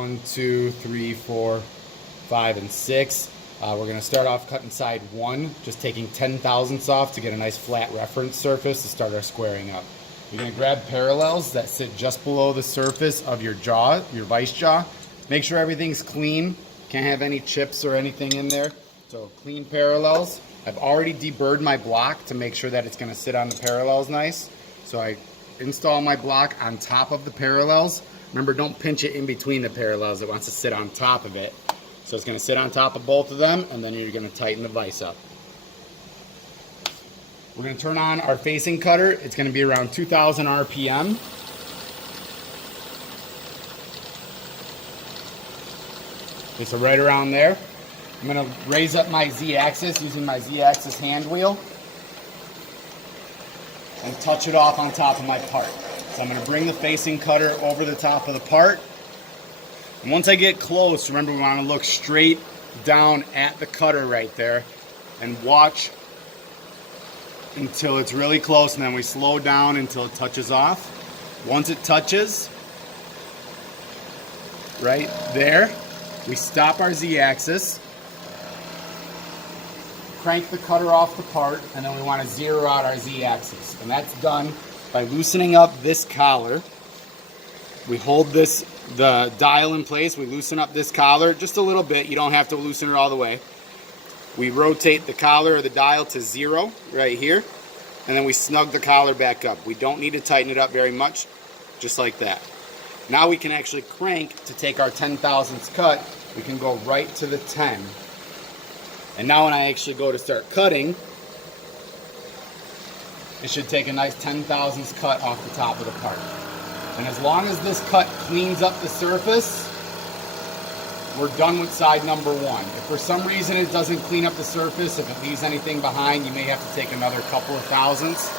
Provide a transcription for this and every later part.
1, 2, 3, 4, 5, and 6. We're going to start off cutting side 1, just taking 10 thousandths off to get a nice flat reference surface to start our squaring up. You're going to grab parallels that sit just below the surface of your jaw, your vice jaw. Make sure everything's clean. Can't have any chips or anything in there. So clean parallels. I've already deburred my block to make sure that it's going to sit on the parallels nice. So I install my block on top of the parallels. Remember, don't pinch it in between the parallels. It wants to sit on top of it. So it's going to sit on top of both of them, and then you're going to tighten the vise up. We're going to turn on our facing cutter. It's going to be around 2,000 RPM. Okay, so right around there. I'm going to raise up my Z-axis using my Z-axis hand wheel and touch it off on top of my part. So I'm going to bring the facing cutter over the top of the part. And once I get close, remember we want to look straight down at the cutter right there and watch until it's really close, and then we slow down until it touches off. Once it touches, right there, we stop our Z-axis, crank the cutter off the part, and then we want to zero out our Z-axis. And that's done by loosening up this collar. We hold the dial in place, we loosen up this collar just a little bit. You don't have to loosen it all the way. We rotate the collar or the dial to 0 right here, and then we snug the collar back up. We don't need to tighten it up very much, just like that. Now we can actually crank to take our 10 thousandths cut. We can go right to the 10. And now when I actually go to start cutting, it should take a nice 10 thousandths cut off the top of the part. And as long as this cut cleans up the surface, we're done with side number 1. If for some reason it doesn't clean up the surface, if it leaves anything behind, you may have to take another couple of thousandths.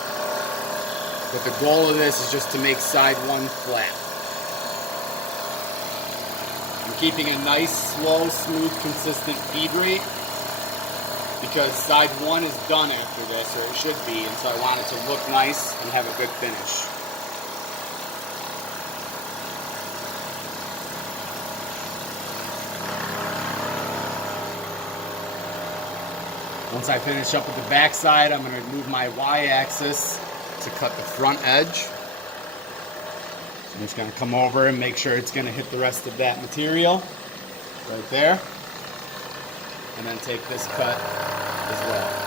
But the goal of this is just to make side 1 flat. I'm keeping a nice, slow, smooth, consistent feed rate because side 1 is done after this, or it should be, and so I want it to look nice and have a good finish. Once I finish up with the back side, I'm going to move my Y-axis to cut the front edge. So I'm just going to come over and make sure it's going to hit the rest of that material right there. And then take this cut as well.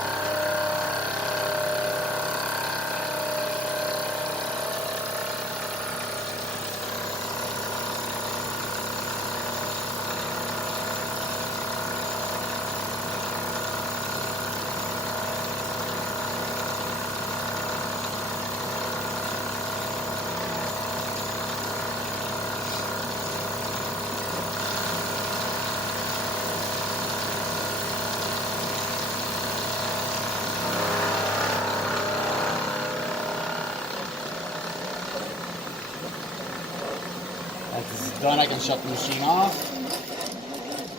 Once this is done, I can shut the machine off.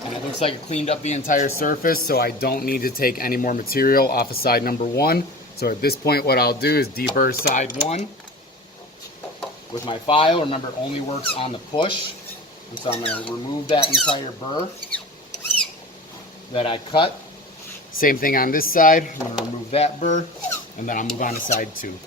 And it looks like it cleaned up the entire surface, so I don't need to take any more material off of side number 1. So at this point, what I'll do is deburr side 1 with my file. Remember, it only works on the push. And so I'm going to remove that entire burr that I cut. Same thing on this side. I'm going to remove that burr, and then I'll move on to side 2.